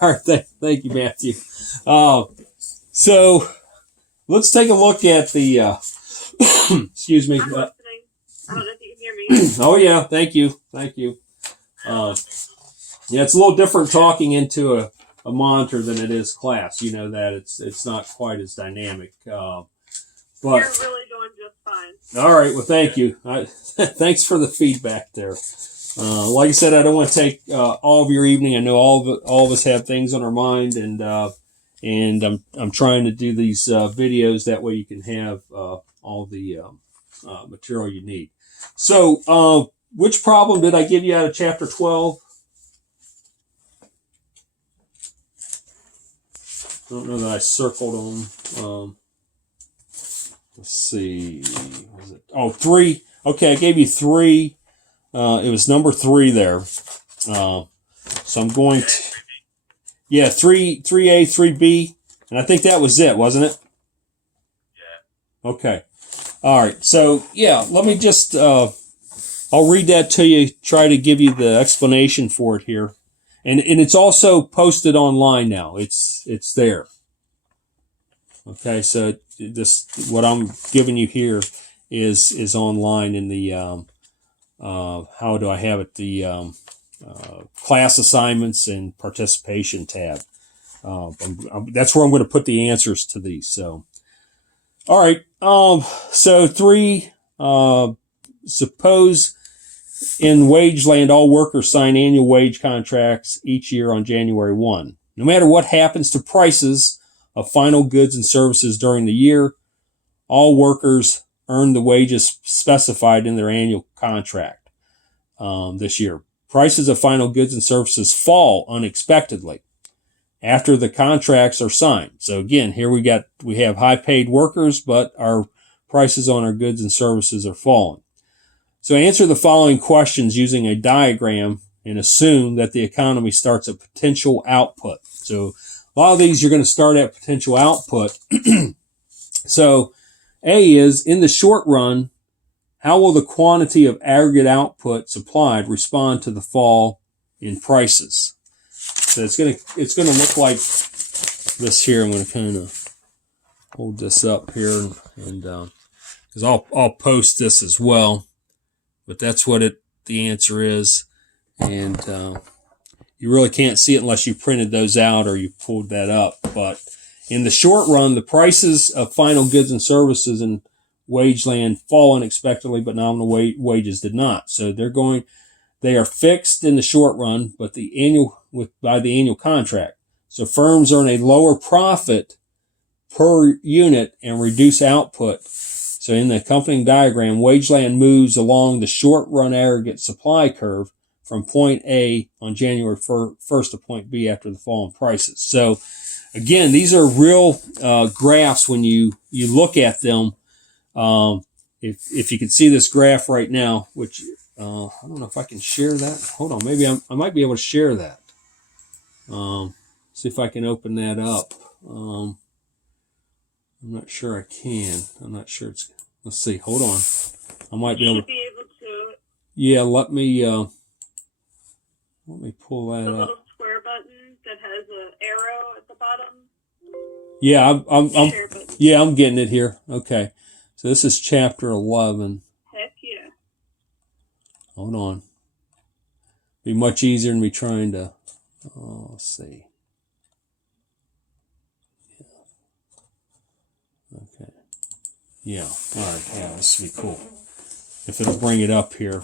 All right, thank you, Matthew. So let's take a look at the. Excuse me. I'm listening. I don't know if you can hear me. Oh yeah, thank you. Yeah, it's a little different talking into a monitor than it is class. You know that it's not quite as dynamic. But you're really doing just fine. All right, well, thank you. Thanks for the feedback there. Like I said, I don't want to take all of your evening. I know all of us have things on our mind, and I'm trying to do these videos that way you can have all the material you need. So, which problem did I give you out of chapter 12? I don't know that I circled them. Let's see. Was it? Oh, 3. Okay, I gave you 3. It was number 3 there. So I'm going to... Yeah, 3A, 3B. And I think that was it, wasn't it? Yeah. Okay. All right. So, yeah, let me just... I'll read that to you, try to give you the explanation for it here. And it's also posted online now. It's there. Okay, so this what I'm giving you here is online in the how do I have it, the class assignments and participation tab. That's where I'm going to put the answers to these. So, all right. So 3. Suppose in wage land, all workers sign annual wage contracts each year on January 1. No matter what happens to prices of final goods and services during the year, all workers earn the wages specified in their annual contract this year. Prices of final goods and services fall unexpectedly after the contracts are signed. So again, here we have high paid workers, but our prices on our goods and services are falling. So answer the following questions using a diagram and assume that the economy starts at potential output. So a lot of these you're going to start at potential output. So A is, in the short run, how will the quantity of aggregate output supplied respond to the fall in prices? So it's going to look like this here. I'm going to kind of hold this up here, and because I'll post this as well. But that's what the answer is, and you really can't see it unless you printed those out or you pulled that up. But in the short run, the prices of final goods and services in wage land fall unexpectedly, but nominal wages did not. So they are fixed in the short run, but by the annual contract. So firms earn a lower profit per unit and reduce output. So in the accompanying diagram, wage land moves along the short run aggregate supply curve from point A on January 1st to point B after the fall in prices. So again, these are real graphs when you look at them. If you can see this graph right now, which I don't know if I can share that. Hold on, maybe I might be able to share that. See if I can open that up. I'm not sure I can. I'm not sure it's... Let's see. Hold on. I might be able to... Yeah, let me pull that up. The little square button that has an arrow at the bottom. Yeah, I'm getting it here. Okay. So this is chapter 11. Heck yeah. Hold on. Be much easier than me trying to... let's see. Okay. Yeah. All right. Yeah, this would be cool. If it'll bring it up here.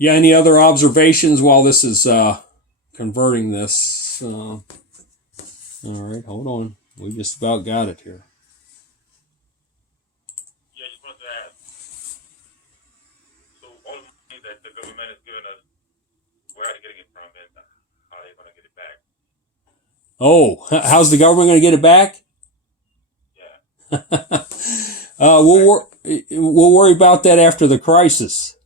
Yeah, any other observations while this is converting this? All right, hold on. We just about got it here. Yeah, just wanted to ask. So all the money that the government is giving us, where are they getting it from, and how are they going to get it back? Oh, how's the government going to get it back? Yeah. We'll worry about that after the crisis.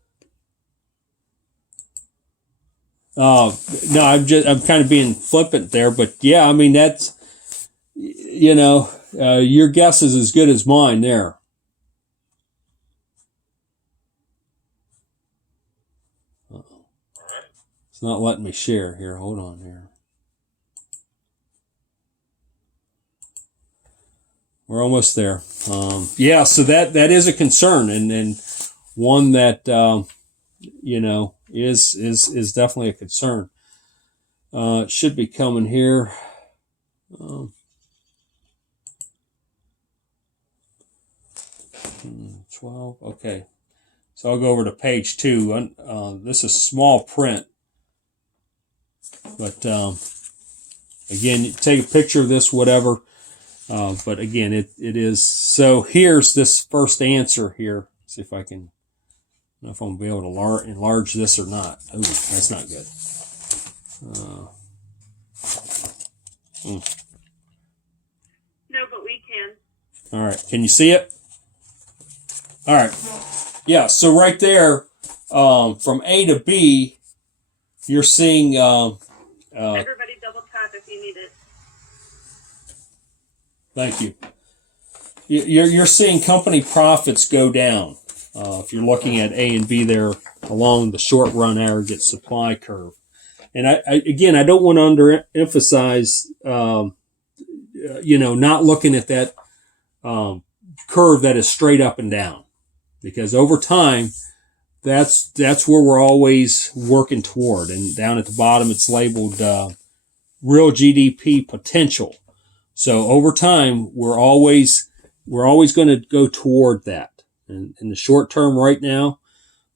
No, I'm kind of being flippant there, but yeah, I mean, that's, your guess is as good as mine there. It's not letting me share here. Hold on here. We're almost there. Yeah, so that is a concern, and one that is definitely a concern. It should be coming here. 12. Okay, so I'll go over to page 2. This is small print, but again, you take a picture of this, whatever. But again, it is. So here's this first answer here. See if I can. I don't know if I'm gonna be able to enlarge this or not. Oh, that's not good. No, but we can. All right, can you see it? All right. Yeah. So right there, from A to B, you're seeing. Everybody double tap if you need it. Thank you. You're seeing company profits go down. If you're looking at A and B there along the short run aggregate supply curve. And I don't want to underemphasize, not looking at that curve that is straight up and down, because over time, that's where we're always working toward. And down at the bottom, it's labeled real GDP potential. So over time, we're always going to go toward that. And in the short term, right now,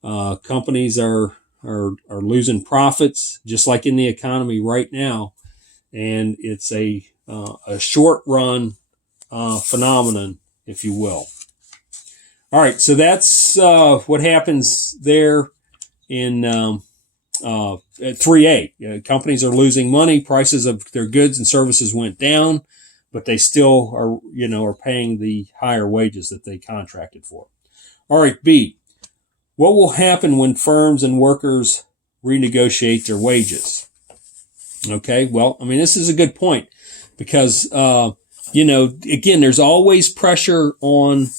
companies are losing profits, just like in the economy right now, and it's a short run phenomenon, if you will. All right, so that's what happens there in at 3A. Companies are losing money. Prices of their goods and services went down, but they still are paying the higher wages that they contracted for. All right, B. What will happen when firms and workers renegotiate their wages? Okay, well, I mean, this is a good point because, again, there's always pressure on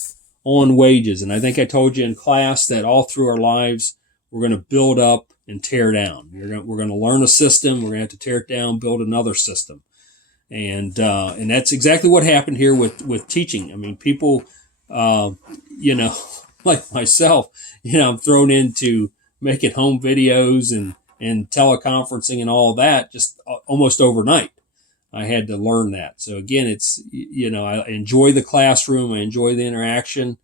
wages. And I think I told you in class that all through our lives, we're going to build up and tear down. We're going to learn a system. We're going to have to tear it down, build another system. And that's exactly what happened here with teaching. I mean, people, like myself, I'm thrown into making home videos and teleconferencing and all that just almost overnight. I had to learn that. So again, it's, I enjoy the classroom. I enjoy the interaction,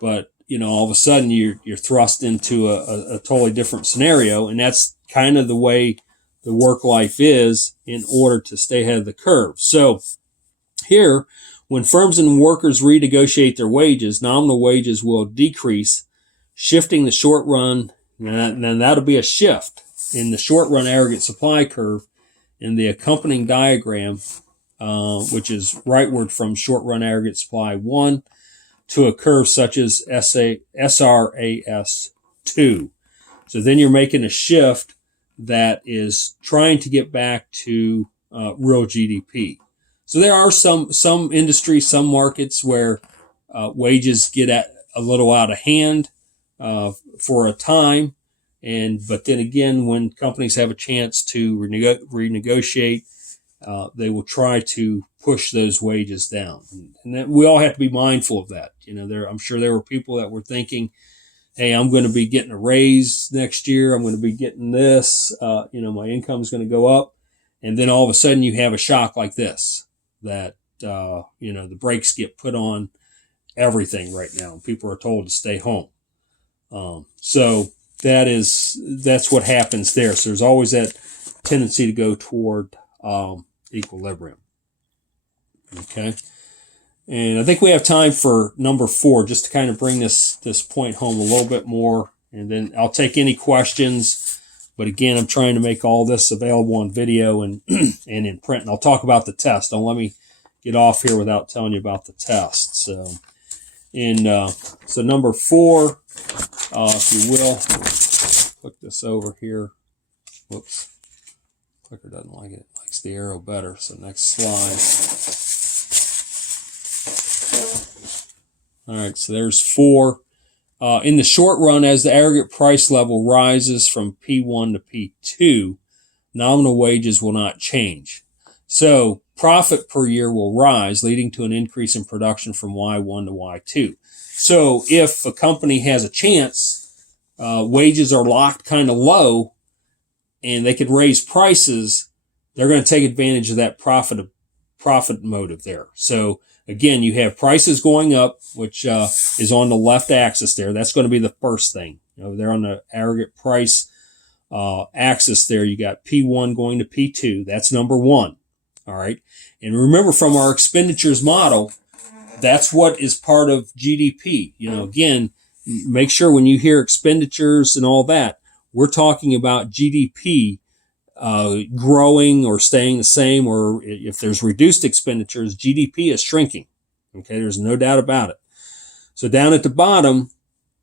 but, all of a sudden you're thrust into a totally different scenario. And that's kind of the way the work life is in order to stay ahead of the curve. So here, when firms and workers renegotiate their wages, nominal wages will decrease, shifting the short run, and then that'll be a shift in the short run aggregate supply curve in the accompanying diagram, which is rightward from short run aggregate supply 1 to a curve such as SRAS 2. So then you're making a shift that is trying to get back to real GDP. So there are some industries, some markets where wages get a little out of hand for a time, but then again, when companies have a chance to renegotiate, they will try to push those wages down, and that, we all have to be mindful of that. I'm sure there were people that were thinking, "Hey, I'm going to be getting a raise next year. I'm going to be getting this. My income is going to go up," and then all of a sudden you have a shock like this. That, the brakes get put on everything right now. People are told to stay home. So that's what happens there. So there's always that tendency to go toward equilibrium. Okay. And I think we have time for number 4, just to kind of bring this point home a little bit more. And then I'll take any questions. But again, I'm trying to make all this available on video and and in print. And I'll talk about the test. Don't let me get off here without telling you about the test. So, so number 4, if you will, click this over here. Whoops, clicker doesn't like it. It likes the arrow better. So next slide. All right, so there's 4. in the short run, as the aggregate price level rises from P1 to P2, nominal wages will not change. So profit per year will rise, leading to an increase in production from Y1 to Y2. So if a company has a chance, wages are locked kind of low, and they could raise prices, they're going to take advantage of that profit motive there. So again, you have prices going up, which is on the left axis there. That's going to be the first thing. They're on the aggregate price axis there. You got P1 going to P2. That's number one. All right. And remember, from our expenditures model, that's what is part of GDP. Again, make sure when you hear expenditures and all that, we're talking about GDP growing or staying the same, or if there's reduced expenditures, GDP is shrinking. Okay, there's no doubt about it. So down at the bottom,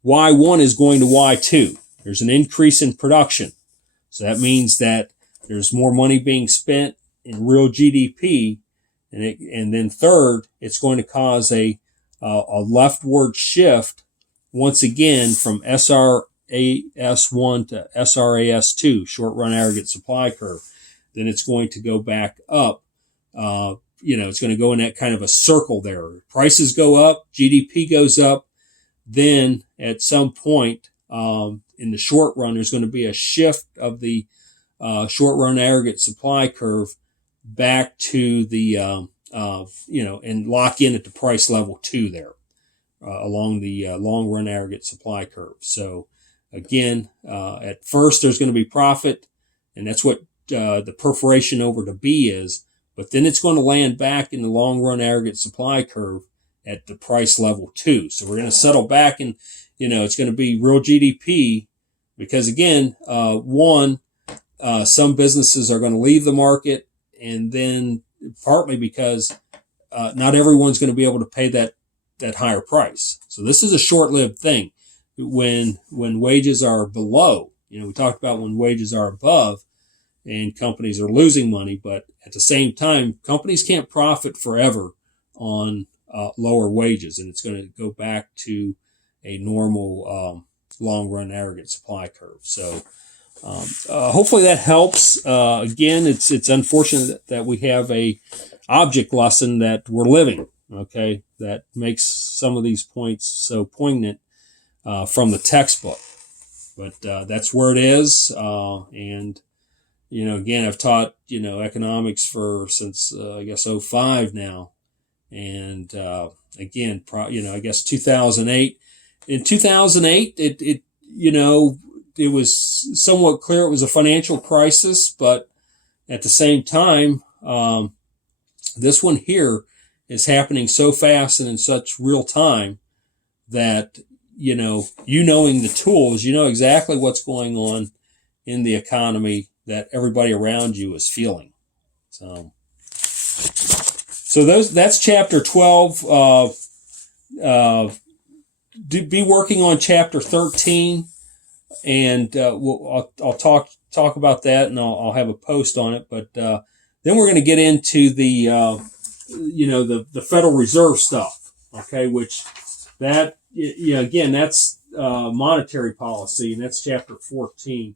Y1 is going to Y2. There's an increase in production. So that means that there's more money being spent in real GDP. And then third, it's going to cause a leftward shift once again from SRAS1 to SRAS2, short run aggregate supply curve. Then it's going to go back up. It's going to go in that kind of a circle there. Prices go up, GDP goes up. Then at some point, in the short run, there's going to be a shift of the short run aggregate supply curve back to the, and lock in at the price level 2 there, along the long run aggregate supply curve. So again, at first there's going to be profit, and that's what the perforation over to B is, but then it's going to land back in the long run aggregate supply curve at the price level 2. So we're going to settle back, and it's going to be real GDP, because again, some businesses are going to leave the market, and then partly because not everyone's going to be able to pay that higher price. So this is a short-lived thing. When wages are below, we talked about when wages are above and companies are losing money, but at the same time, companies can't profit forever on lower wages, and it's going to go back to a normal long-run aggregate supply curve. So hopefully that helps. Again, it's unfortunate that we have a object lesson that we're living, okay, that makes some of these points so poignant from the textbook. But that's where it is. And, again, I've taught, economics since, I guess, 05 now. And again, I guess 2008. In 2008, it was somewhat clear it was a financial crisis, but at the same time, this one here is happening so fast and in such real time that, knowing the tools, exactly what's going on in the economy that everybody around you is feeling. So that's chapter 12. Be working on chapter 13. And I'll talk about that, and I'll have a post on it. But then we're going to get into the Federal Reserve stuff, okay? Which again, that's monetary policy, and that's chapter 14.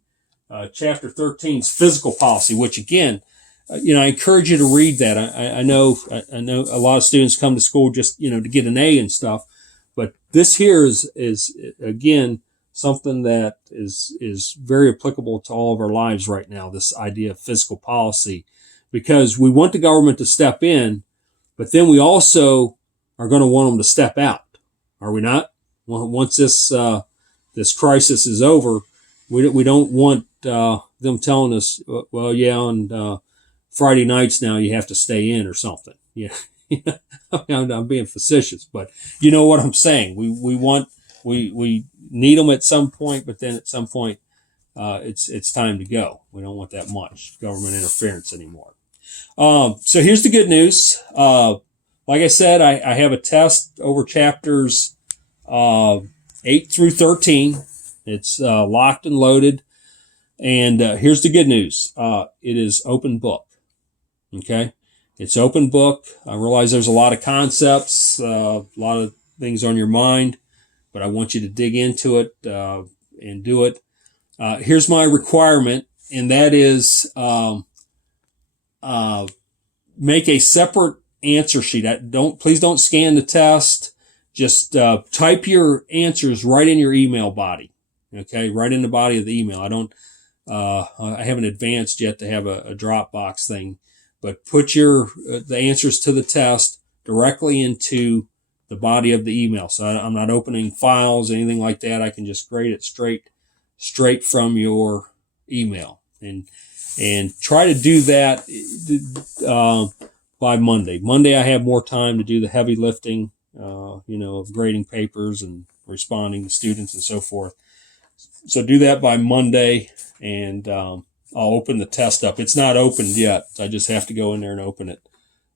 Chapter 13 is fiscal policy, which again, I encourage you to read that. I know a lot of students come to school just to get an A and stuff, but this here is again something that is very applicable to all of our lives right now, this idea of fiscal policy, because we want the government to step in, but then we also are going to want them to step out. Are we not? Once this crisis is over, we don't want them telling us, well, yeah, on Friday nights now you have to stay in or something. Yeah, I'm being facetious, but you know what I'm saying. We need them at some point, but then at some point, it's time to go. We don't want that much government interference anymore. So here's the good news. Like I said, I have a test over chapters 8 through 13. It's locked and loaded. And here's the good news. It is open book. Okay? It's open book. I realize there's a lot of concepts, a lot of things on your mind. but I want you to dig into it and do it. Here's my requirement, and that is make a separate answer sheet. Please don't scan the test. Just type your answers right in your email body. Okay, right in the body of the email. I haven't advanced yet to have a Dropbox thing, but put the answers to the test directly into the body of the email. So I'm not opening files, anything like that. I can just grade it straight from your email, and try to do that by Monday. Monday I have more time to do the heavy lifting, of grading papers and responding to students and so forth. So do that by Monday, and I'll open the test up. It's not opened yet. I just have to go in there and open it.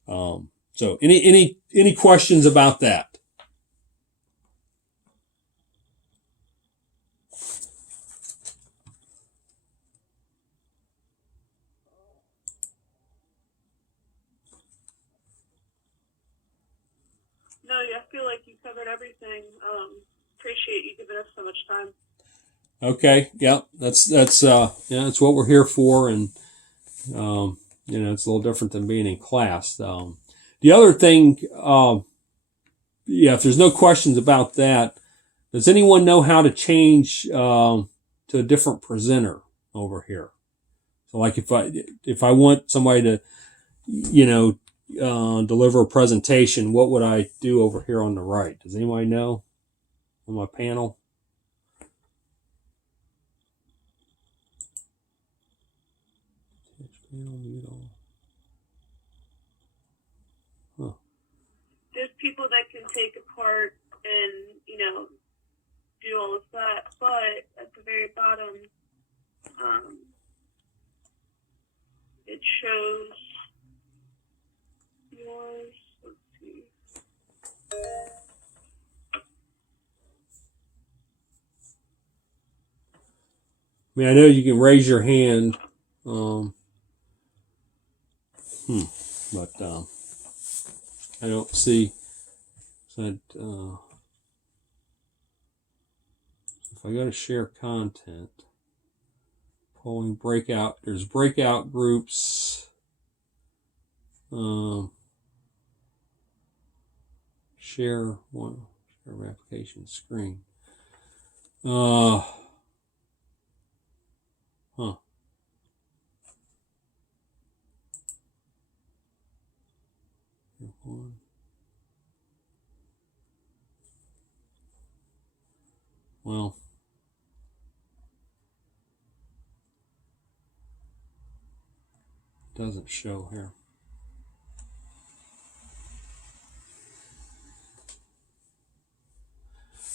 So any questions about that? No, I feel like you covered everything. Appreciate you giving us so much time. Okay. Yeah, that's what we're here for. And, it's a little different than being in class. The other thing, if there's no questions about that, does anyone know how to change, to a different presenter over here? So like if I want somebody to, deliver a presentation, what would I do over here on the right? Does anybody know on my panel? Huh. There's people that can take apart and, do all of that, but at the very bottom, it shows yours. Let's see. I mean, I know you can raise your hand, but I don't see that. If I go to share content, polling breakout, there's breakout groups. Share application screen. Huh. Well, it doesn't show here.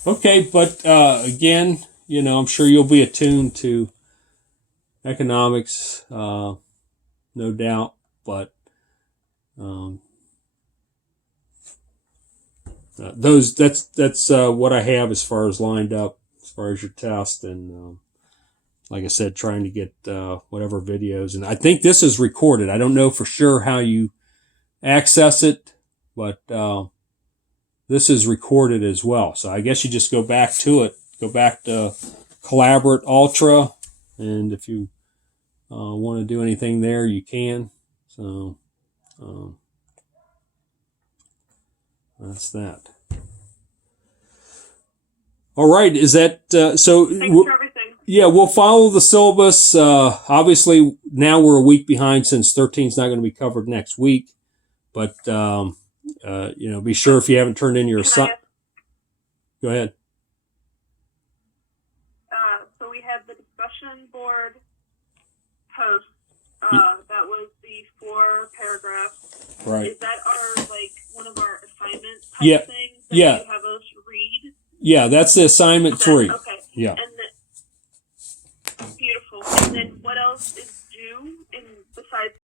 Okay, but again, I'm sure you'll be attuned to economics, no doubt, but that's what I have as far as lined up as far as your test, and like I said, trying to get whatever videos, and I think this is recorded. I don't know for sure how you access it, but this is recorded as well. So I guess you just go back to it, go back to Collaborate Ultra, and if you want to do anything there, you can. So that's that. All right, is that so? Thanks for everything. Yeah, we'll follow the syllabus. Obviously, now we're a week behind since 13 is not going to be covered next week. But be sure if you haven't turned in your assignment. Go ahead. So we had the discussion board post. That was the 4 paragraphs. Right. Is that one of our assignment type things that you have us read? Yeah, that's the assignment 3. Okay. Yeah. And